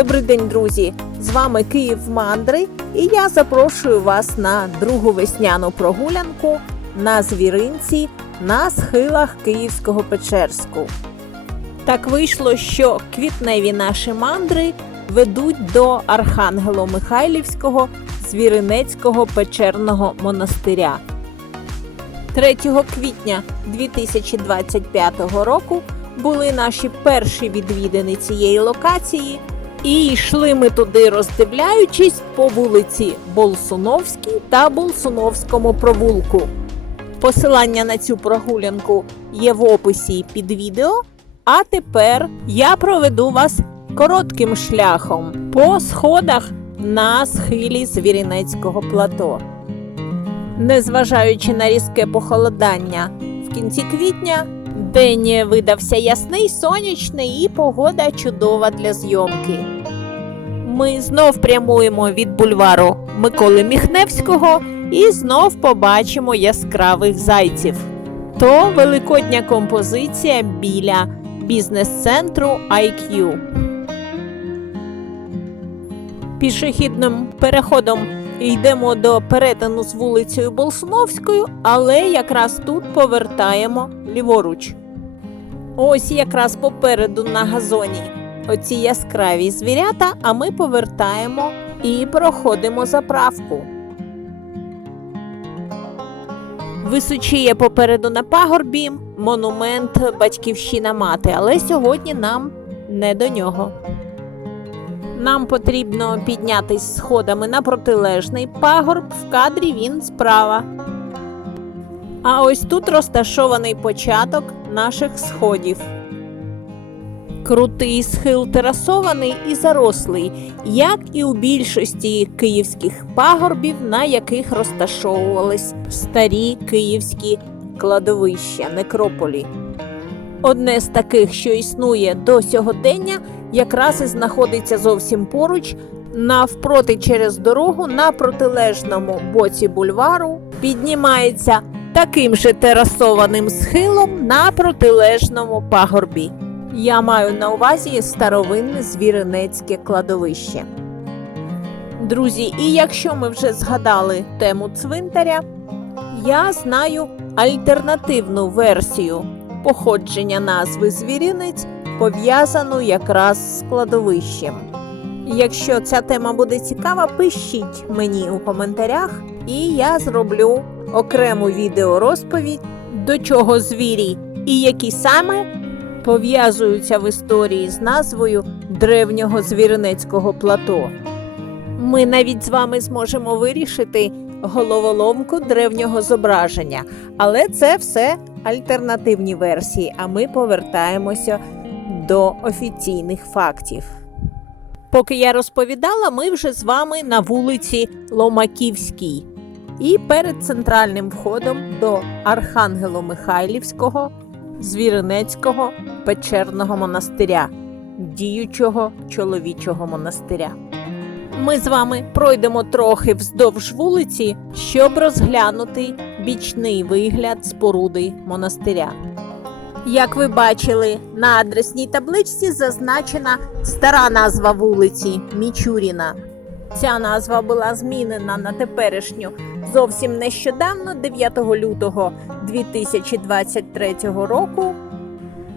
Добрий день, друзі! З вами Київ Мандри, і я запрошую вас на другу весняну прогулянку на звіринці на схилах Київського Печерську. Так вийшло, що квітневі наші мандри ведуть до Архангело-Михайлівського звіринецького печерного монастиря. 3 квітня 2025 року були наші перші відвідини цієї локації, і йшли ми туди, роздивляючись по вулиці Болсуновській та Болсуновському провулку. Посилання на цю прогулянку є в описі під відео. А тепер я проведу вас коротким шляхом по сходах на схилі Звірінецького плато. Незважаючи на різке похолодання в кінці квітня, день видався ясний, сонячний і погода чудова для зйомки. Ми знов прямуємо від бульвару Миколи Міхневського і знов побачимо яскравих зайців. То великодня композиція біля бізнес-центру IQ. Пішохідним переходом йдемо до перетину з вулицею Болсуновською, але якраз тут повертаємо ліворуч. Ось якраз попереду на газоні оці яскраві звірята, а ми повертаємо і проходимо заправку. Височіє попереду на пагорбі монумент Батьківщина мати, але сьогодні нам не до нього. Нам потрібно піднятись сходами на протилежний пагорб, в кадрі він справа. А ось тут розташований початок наших сходів. Крутий схил терасований і зарослий, як і у більшості київських пагорбів, на яких розташовувались старі київські кладовища, некрополі. Одне з таких, що існує до сьогодення, якраз і знаходиться зовсім поруч, навпроти через дорогу на протилежному боці бульвару піднімається таким же терасованим схилом на протилежному пагорбі. Я маю на увазі старовинне звіринецьке кладовище. Друзі, і якщо ми вже згадали тему цвинтаря, я знаю альтернативну версію походження назви звіринець, пов'язану якраз з кладовищем. Якщо ця тема буде цікава, пишіть мені у коментарях, і я зроблю окрему відеорозповідь, до чого звірі і які саме пов'язуються в історії з назвою древнього звіринецького плато. Ми навіть з вами зможемо вирішити головоломку древнього зображення, але це все альтернативні версії, а ми повертаємося до офіційних фактів. Поки я розповідала, ми вже з вами на вулиці Ломаківській. І перед центральним входом до Архангело-Михайлівського Звіринецького печерного монастиря, діючого чоловічого монастиря. Ми з вами пройдемо трохи вздовж вулиці, щоб розглянути бічний вигляд споруди монастиря. Як ви бачили, на адресній табличці зазначена стара назва вулиці Мічуріна. Ця назва була змінена на теперішню зовсім нещодавно, 9 лютого 2023 року.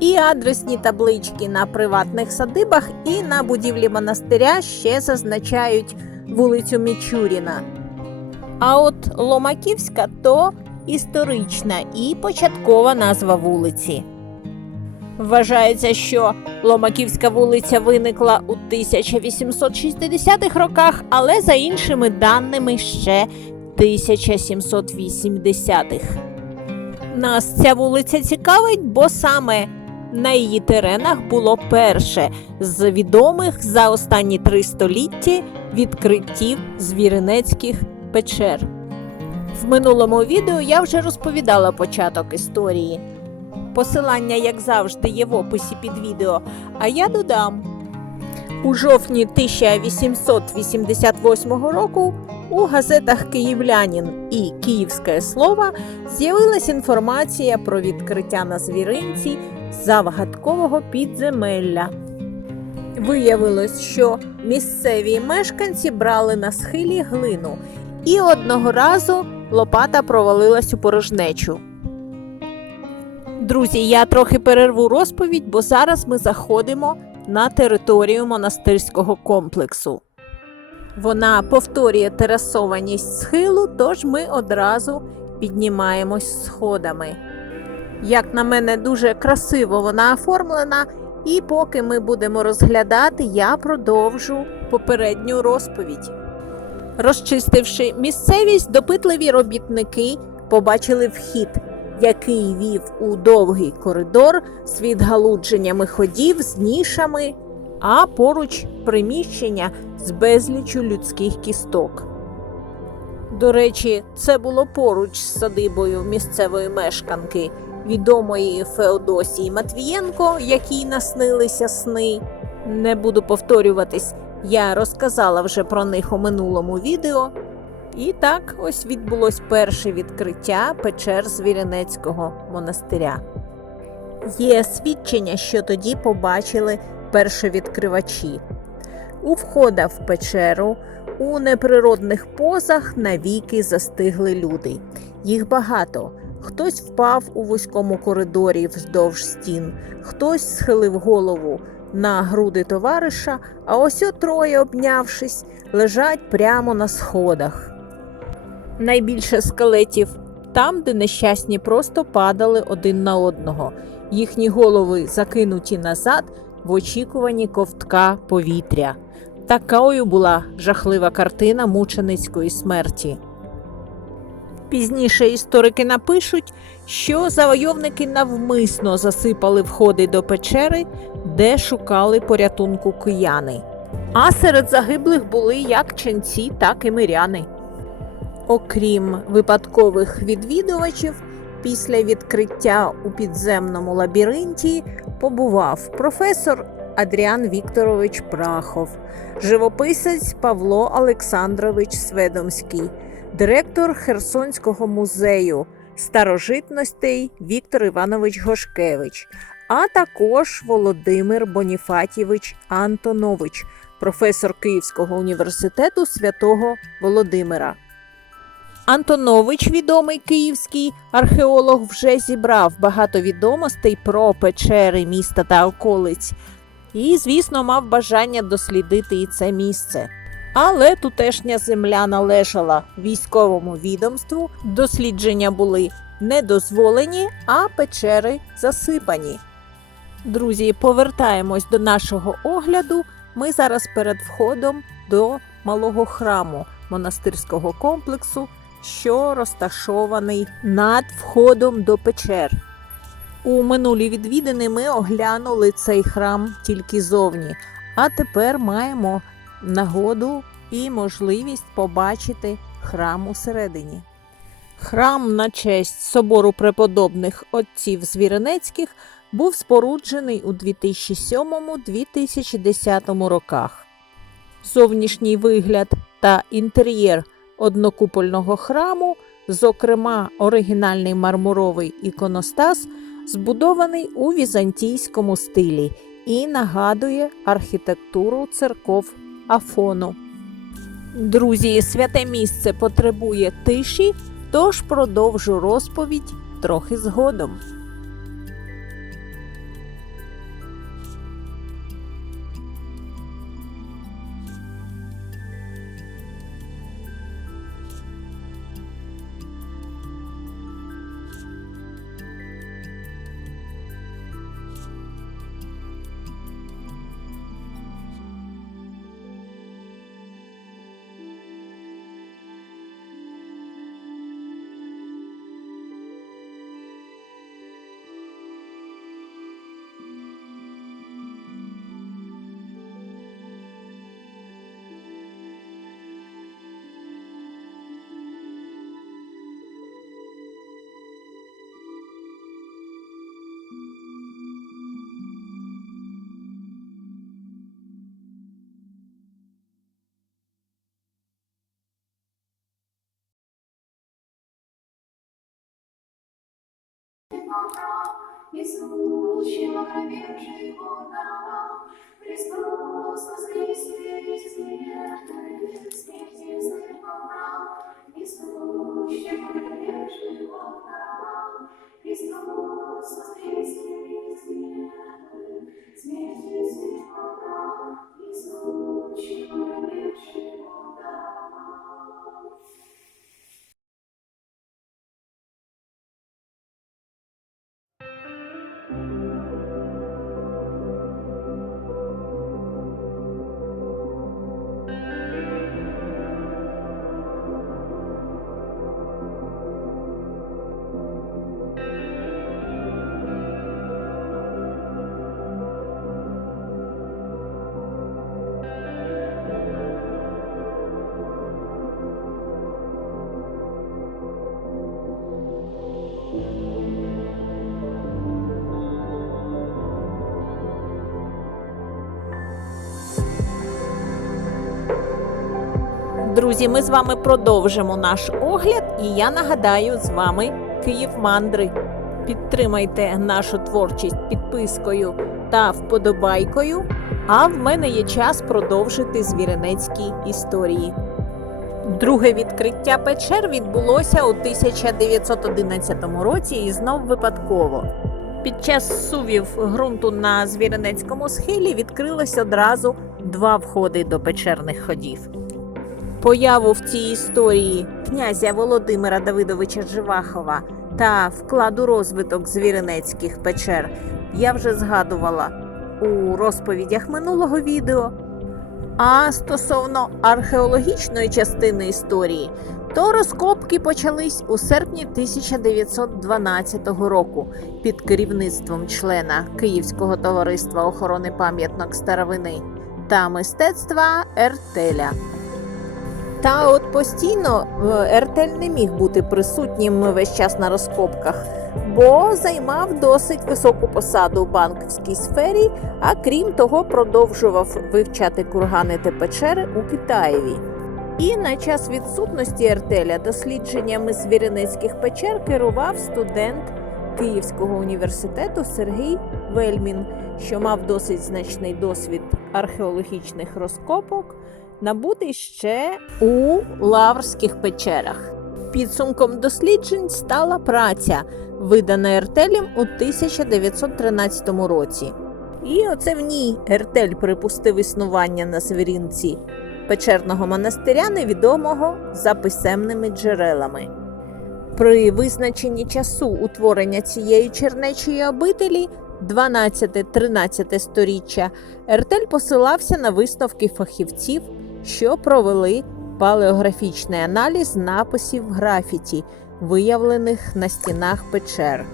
І адресні таблички на приватних садибах і на будівлі монастиря ще зазначають вулицю Мічуріна. А от Ломаківська то історична і початкова назва вулиці. Вважається, що Ломаківська вулиця виникла у 1860-х роках, але за іншими даними ще 1780-х. Нас ця вулиця цікавить, бо саме на її теренах було перше з відомих за останні три століття відкриттів звіринецьких печер. В минулому відео я вже розповідала початок історії. Посилання, як завжди, є в описі під відео, а я додам. У жовтні 1888 року у газетах Київлянін і Київське слово з'явилась інформація про відкриття на звіринці загадкового підземелля. Виявилось, що місцеві мешканці брали на схилі глину, і одного разу лопата провалилась у порожнечу. Друзі, я трохи перерву розповідь, бо зараз ми заходимо на територію монастирського комплексу. Вона повторює терасованість схилу, тож ми одразу піднімаємось сходами. Як на мене, дуже красиво вона оформлена, і поки ми будемо розглядати, я продовжу попередню розповідь. Розчистивши місцевість, допитливі робітники побачили вхід, який вів у довгий коридор з відгалудженнями ходів, з нішами, а поруч приміщення з безлічю людських кісток. До речі, це було поруч з садибою місцевої мешканки, відомої Феодосії Матвієнко, якій наснилися сни. Не буду повторюватись, я розказала вже про них у минулому відео. І так ось відбулось перше відкриття печер Звірянецького монастиря. Є свідчення, що тоді побачили першовідкривачі. У входа в печеру у неприродних позах навіки застигли люди. Їх багато. Хтось впав у вузькому коридорі вздовж стін, хтось схилив голову на груди товариша, а ось о троє, обнявшись, лежать прямо на сходах. Найбільше скелетів там, де нещасні просто падали один на одного, їхні голови закинуті назад в очікуванні ковтка повітря. Такою була жахлива картина мученицької смерті. Пізніше історики напишуть, що завойовники навмисно засипали входи до печери, де шукали порятунку кияни. А серед загиблих були як ченці, так і миряни. Окрім випадкових відвідувачів, після відкриття у підземному лабіринті побував професор Адріан Вікторович Прахов, живописець Павло Олександрович Сведомський, директор Херсонського музею старожитностей Віктор Іванович Гошкевич, а також Володимир Боніфатєвич Антонович, професор Київського університету святого Володимира. Антонович, відомий київський археолог, вже зібрав багато відомостей про печери міста та околиць, і, звісно, мав бажання дослідити і це місце. Але тутешня земля належала військовому відомству, дослідження були не дозволені, а печери засипані. Друзі, повертаємось до нашого огляду. Ми зараз перед входом до малого храму монастирського комплексу, що розташований над входом до печер. У минулі відвідини ми оглянули цей храм тільки зовні, а тепер маємо нагоду і можливість побачити храм усередині. Храм на честь собору преподобних отців Звіренецьких був споруджений у 2007-2010 роках. Зовнішній вигляд та інтер'єр однокупольного храму, зокрема оригінальний мармуровий іконостас, збудований у візантійському стилі і нагадує архітектуру церков Афону. Друзі, святе місце потребує тиші, тож продовжу розповідь трохи згодом. Несущего век живого, Христос Христос воскрес весь смертный, смерти злых побрал, несущего век живот давал. Христос воскрес весь смертный, смерти злых побрал, Друзі, ми з вами продовжимо наш огляд, і я нагадаю з вами Київ Мандри. Підтримайте нашу творчість підпискою та вподобайкою. А в мене є час продовжити звіринецькі історії. Друге відкриття печер відбулося у 1911 році і знов випадково. Під час сувів ґрунту на звіринецькому схилі відкрилось одразу два входи до печерних ходів. Появу в цій історії князя Володимира Давидовича Живахова та вклад у розвиток звіринецьких печер я вже згадувала у розповідях минулого відео. А стосовно археологічної частини історії, то розкопки почались у серпні 1912 року під керівництвом члена Київського товариства охорони пам'яток старовини та мистецтва Ертеля. Та от постійно е, Ертель не міг бути присутнім весь час на розкопках, бо займав досить високу посаду у банківській сфері, а крім того, продовжував вивчати кургани та печери у Китаєві. І на час відсутності Ертеля дослідженнями звіринецьких печер керував студент Київського університету Сергій Вельмін, що мав досить значний досвід археологічних розкопок набутий ще у Лаврських печерах. Підсумком досліджень стала праця, видана Ертелем у 1913 році. І оце в ній Ертель припустив існування на звірінці печерного монастиря, невідомого за писемними джерелами. При визначенні часу утворення цієї чернечої обителі 12-13 сторіччя Ертель посилався на висновки фахівців що провели палеографічний аналіз написів графіті, виявлених на стінах печер.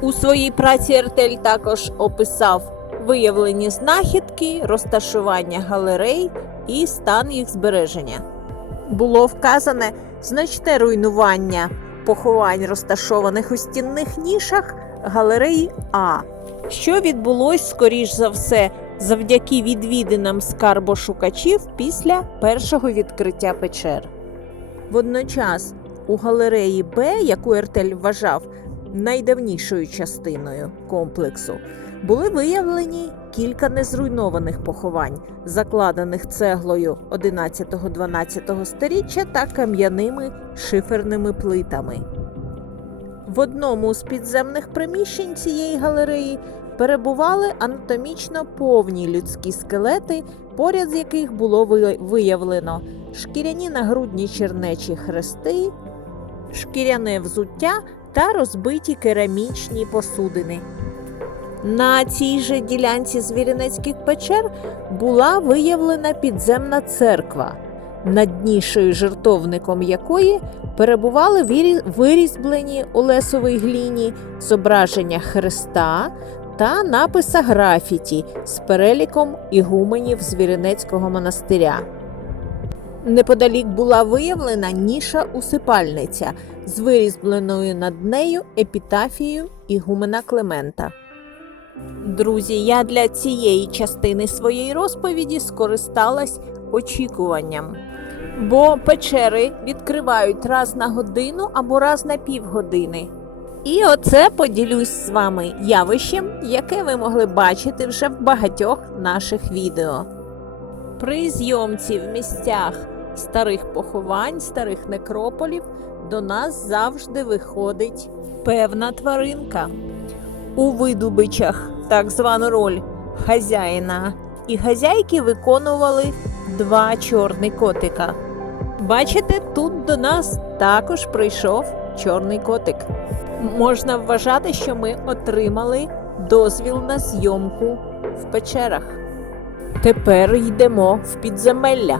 У своїй праці Ертель також описав виявлені знахідки, розташування галерей і стан їх збереження. Було вказане значне руйнування поховань, розташованих у стінних нішах галереї А, що відбулось, скоріш за все, завдяки відвідинам скарбошукачів після першого відкриття печер. Водночас у галереї Б, яку Ертель вважав найдавнішою частиною комплексу, були виявлені кілька незруйнованих поховань, закладених цеглою 11-12 сторіччя та кам'яними шиферними плитами. В одному з підземних приміщень цієї галереї перебували анатомічно повні людські скелети, поряд з яких було виявлено шкіряні нагрудні чернечі хрести, шкіряне взуття та розбиті керамічні посудини. На цій же ділянці звіринецьких печер була виявлена підземна церква, над нішею жертовником якої перебували вирізблені у лесовій гліні зображення Христа та написа графіті з переліком ігуменів Звіринецького монастиря. Неподалік була виявлена ніша усипальниця з вирізбленою над нею епітафією ігумена Клемента. Друзі, я для цієї частини своєї розповіді скористалась очікуванням, бо печери відкривають раз на годину або раз на півгодини. І оце поділюсь з вами явищем, яке ви могли бачити вже в багатьох наших відео. При зйомці в місцях старих поховань, старих некрополів до нас завжди виходить певна тваринка. У видобичах так звану роль хазяїна і хазяйки виконували два чорні котика. Бачите, тут до нас також прийшов чорний котик. Можна вважати, що ми отримали дозвіл на зйомку в печерах. Тепер йдемо в підземелля.